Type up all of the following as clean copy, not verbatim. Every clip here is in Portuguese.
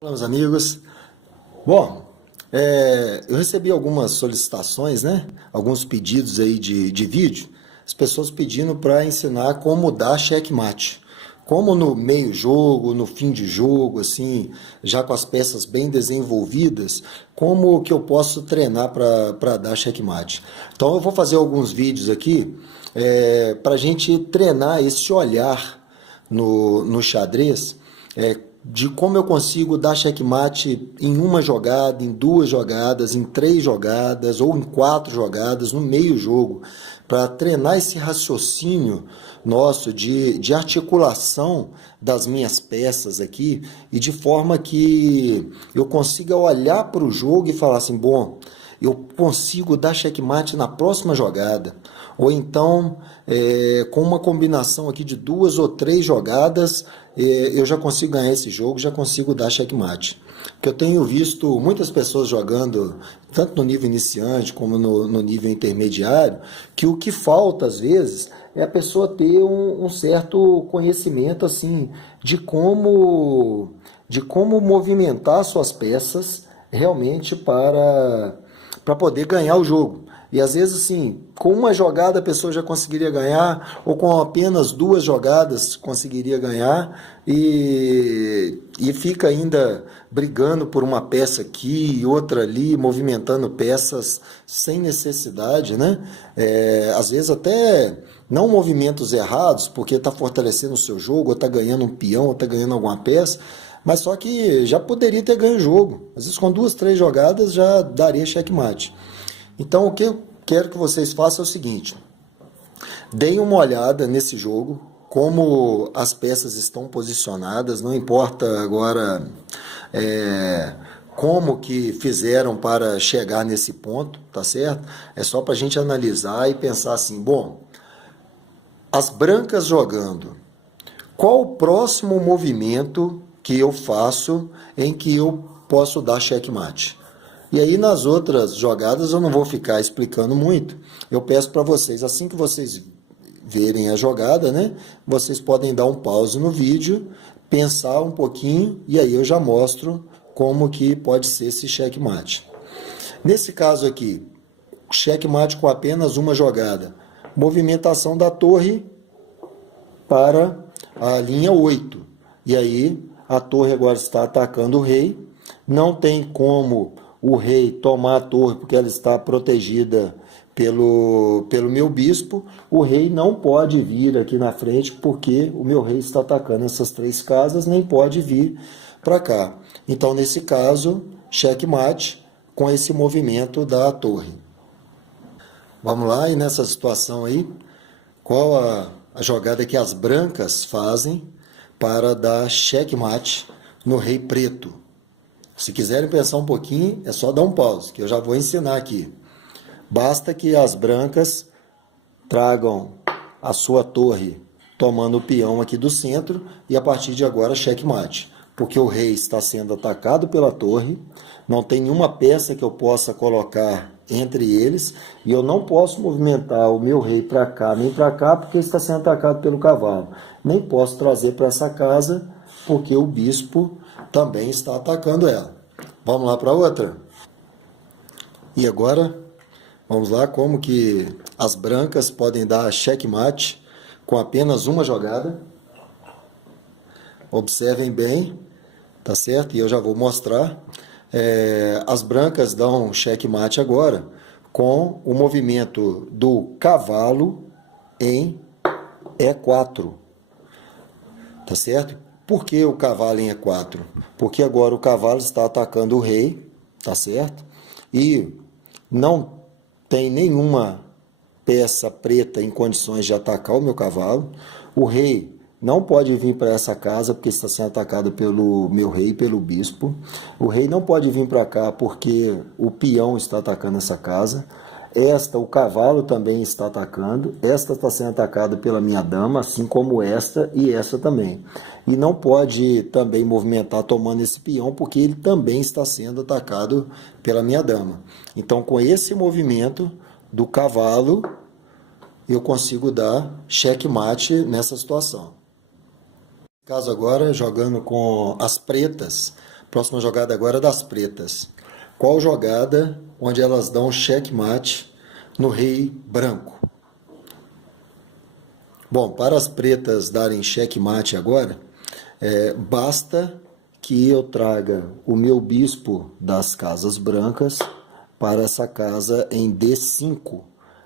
Olá, meus amigos. Bom, eu recebi algumas solicitações, né? Alguns pedidos aí de vídeo. As pessoas pedindo para ensinar como dar checkmate. Como no meio jogo, no fim de jogo, assim, já com as peças bem desenvolvidas, como que eu posso treinar para dar checkmate. Então eu vou fazer alguns vídeos aqui para a gente treinar esse olhar no xadrez, de como eu consigo dar checkmate em uma jogada, em duas jogadas, em três jogadas ou em quatro jogadas no meio jogo, para treinar esse raciocínio nosso de articulação das minhas peças aqui e de forma que eu consiga olhar para o jogo e falar assim, bom, eu consigo dar checkmate na próxima jogada. Ou então, com uma combinação aqui de duas ou três jogadas, eu já consigo ganhar esse jogo, já consigo dar checkmate. Porque eu tenho visto muitas pessoas jogando, tanto no nível iniciante como no nível intermediário, que o que falta às vezes é a pessoa ter um certo conhecimento assim de como movimentar suas peças realmente para poder ganhar o jogo. E às vezes, assim, com uma jogada a pessoa já conseguiria ganhar, ou com apenas duas jogadas conseguiria ganhar, e fica ainda brigando por uma peça aqui e outra ali, movimentando peças sem necessidade, né? Às vezes até não movimentos errados, porque está fortalecendo o seu jogo, ou está ganhando um peão, ou está ganhando alguma peça, mas só que já poderia ter ganho o jogo. Às vezes com duas, três jogadas já daria checkmate. Então o que eu quero que vocês façam é o seguinte: deem uma olhada nesse jogo, como as peças estão posicionadas, não importa agora como que fizeram para chegar nesse ponto, tá certo? É só para a gente analisar e pensar assim, bom, as brancas jogando, qual o próximo movimento que eu faço em que eu posso dar checkmate? E aí nas outras jogadas eu não vou ficar explicando muito. Eu peço para vocês, assim que vocês verem a jogada, né, vocês podem dar um pause no vídeo, pensar um pouquinho e aí eu já mostro como que pode ser esse checkmate. Nesse caso aqui, checkmate com apenas uma jogada. Movimentação da torre para a linha 8. E aí a torre agora está atacando o rei. Não tem como o rei tomar a torre porque ela está protegida pelo meu bispo. O rei não pode vir aqui na frente porque o meu rei está atacando essas três casas, nem pode vir para cá. Então, nesse caso, checkmate com esse movimento da torre. Vamos lá, e nessa situação aí, qual a jogada que as brancas fazem para dar checkmate no rei preto? Se quiserem pensar um pouquinho, é só dar um pause, que eu já vou ensinar aqui. Basta que as brancas tragam a sua torre tomando o peão aqui do centro e a partir de agora checkmate. Porque o rei está sendo atacado pela torre, não tem nenhuma peça que eu possa colocar entre eles e eu não posso movimentar o meu rei para cá nem para cá porque está sendo atacado pelo cavalo. Nem posso trazer para essa casa porque o bispo também está atacando ela. Vamos lá para outra? E agora, vamos lá como que as brancas podem dar checkmate com apenas uma jogada. Observem bem, tá certo? E eu já vou mostrar. As brancas dão checkmate agora com o movimento do cavalo em E4, tá certo? Por que o cavalo em E4? Porque agora o cavalo está atacando o rei, tá certo? E não tem nenhuma peça preta em condições de atacar o meu cavalo. O rei não pode vir para essa casa porque está sendo atacado pelo meu rei, pelo bispo. O rei não pode vir para cá porque o peão está atacando essa casa. O cavalo também está atacando. Esta está sendo atacada pela minha dama, assim como esta e essa também. E não pode também movimentar tomando esse peão, porque ele também está sendo atacado pela minha dama. Então, com esse movimento do cavalo, eu consigo dar checkmate nessa situação. Caso agora, jogando com as pretas, Próxima jogada agora é das pretas. Qual jogada onde elas dão checkmate no rei branco? Bom, para as pretas darem checkmate agora, basta que eu traga o meu bispo das casas brancas para essa casa em D5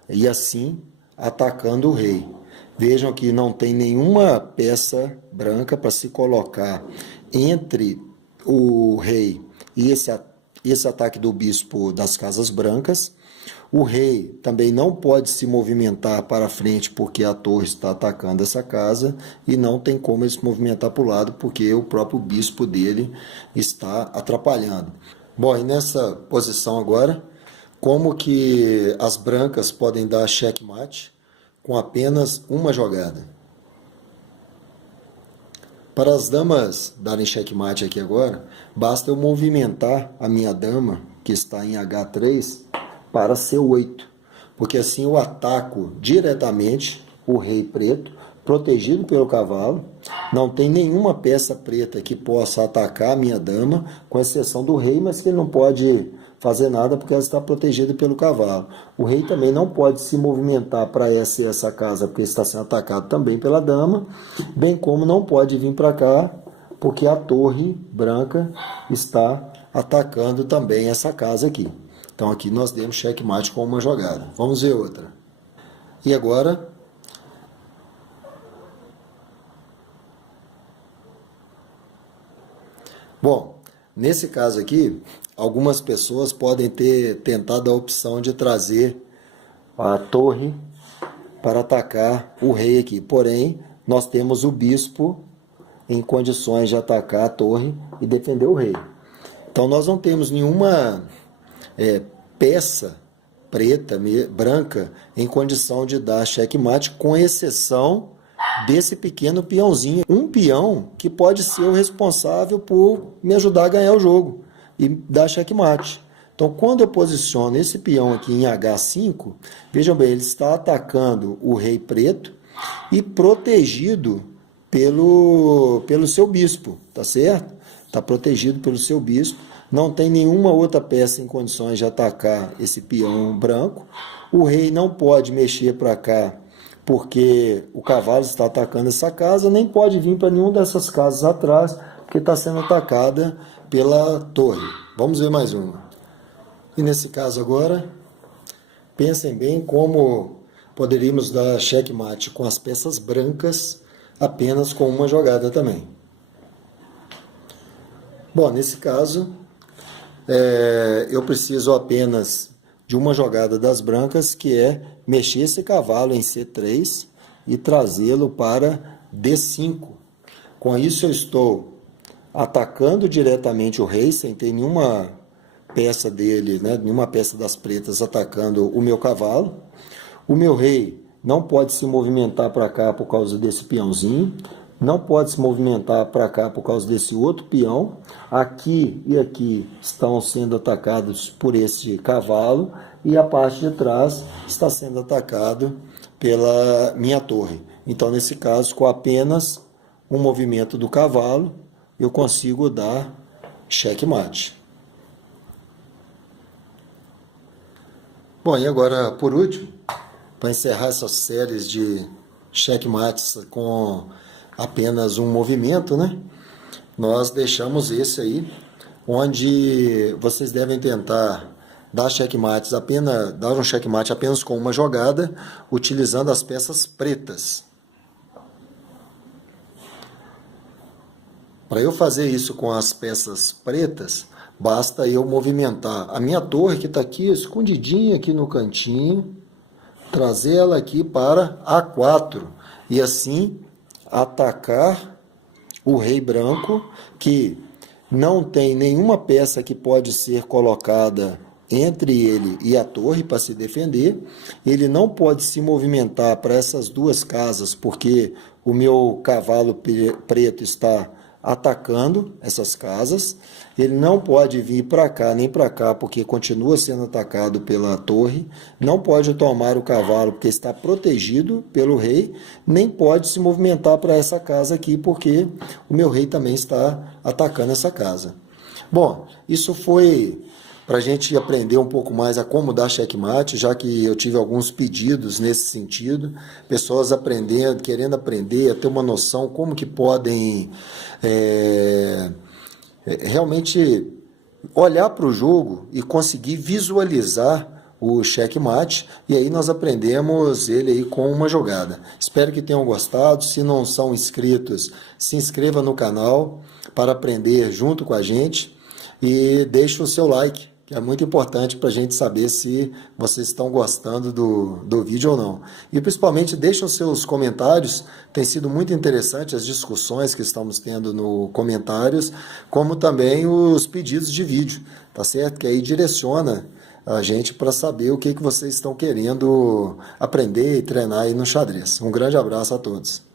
e assim atacando o rei. Vejam que não tem nenhuma peça branca para se colocar entre o rei e esse ataque do bispo das casas brancas. O rei também não pode se movimentar para frente porque a torre está atacando essa casa e não tem como ele se movimentar para o lado porque o próprio bispo dele está atrapalhando. Bom, e nessa posição agora, como que as brancas podem dar checkmate com apenas uma jogada? Para as damas darem checkmate aqui agora, basta eu movimentar a minha dama, que está em H3, para C8, porque assim eu ataco diretamente o rei preto, protegido pelo cavalo, não tem nenhuma peça preta que possa atacar a minha dama, com exceção do rei, mas que ele não pode fazer nada porque ela está protegida pelo cavalo. O rei também não pode se movimentar para essa casa porque está sendo atacado também pela dama, bem como não pode vir para cá porque a torre branca está atacando também essa casa aqui. Então aqui nós demos checkmate com uma jogada. Vamos ver outra. E agora, bom, nesse caso aqui, algumas pessoas podem ter tentado a opção de trazer a torre para atacar o rei aqui. Porém, nós temos o bispo em condições de atacar a torre e defender o rei. Então nós não temos nenhuma peça preta, branca, em condição de dar checkmate, com exceção desse pequeno peãozinho. Um peão que pode ser o responsável por me ajudar a ganhar o jogo e dar checkmate. Então, quando eu posiciono esse peão aqui em H5, vejam bem, ele está atacando o rei preto e protegido pelo seu bispo, tá certo? Está protegido pelo seu bispo. Não tem nenhuma outra peça em condições de atacar esse peão branco. O rei não pode mexer para cá porque o cavalo está atacando essa casa, nem pode vir para nenhuma dessas casas atrás, porque está sendo atacada pela torre. Vamos ver mais uma. E nesse caso agora, pensem bem como poderíamos dar checkmate com as peças brancas apenas com uma jogada também. Bom, nesse caso, eu preciso apenas de uma jogada das brancas, que é mexer esse cavalo em C3 e trazê-lo para D5. Com isso eu estou atacando diretamente o rei, sem ter nenhuma peça dele, nenhuma peça das pretas atacando o meu cavalo. O meu rei não pode se movimentar para cá por causa desse peãozinho, não pode se movimentar para cá por causa desse outro peão. Aqui e aqui estão sendo atacados por esse cavalo e a parte de trás está sendo atacado pela minha torre. Então, nesse caso, com apenas um movimento do cavalo, eu consigo dar checkmate. Bom, e agora, por último, para encerrar essas séries de checkmates com apenas um movimento, nós deixamos esse aí, onde vocês devem tentar dar um checkmate apenas com uma jogada, utilizando as peças pretas. Para eu fazer isso com as peças pretas, basta eu movimentar a minha torre, que está aqui escondidinha aqui no cantinho, trazer ela aqui para A4 e assim atacar o rei branco, que não tem nenhuma peça que pode ser colocada entre ele e a torre para se defender. Ele não pode se movimentar para essas duas casas, porque o meu cavalo preto está atacando essas casas. Ele não pode vir para cá nem para cá, porque continua sendo atacado pela torre. Não pode tomar o cavalo, porque está protegido pelo rei. Nem pode se movimentar para essa casa aqui, porque o meu rei também está atacando essa casa. Bom, isso foi para a gente aprender um pouco mais a como dar checkmate, já que eu tive alguns pedidos nesse sentido, pessoas aprendendo, querendo aprender, a ter uma noção como que podem realmente olhar para o jogo e conseguir visualizar o checkmate, e aí nós aprendemos ele aí com uma jogada. Espero que tenham gostado. Se não são inscritos, se inscreva no canal para aprender junto com a gente e deixe o seu like, que é muito importante para a gente saber se vocês estão gostando do vídeo ou não. E principalmente deixem os seus comentários, tem sido muito interessante as discussões que estamos tendo no comentários, como também os pedidos de vídeo, tá certo? Que aí direciona a gente para saber o que vocês estão querendo aprender e treinar aí no xadrez. Um grande abraço a todos.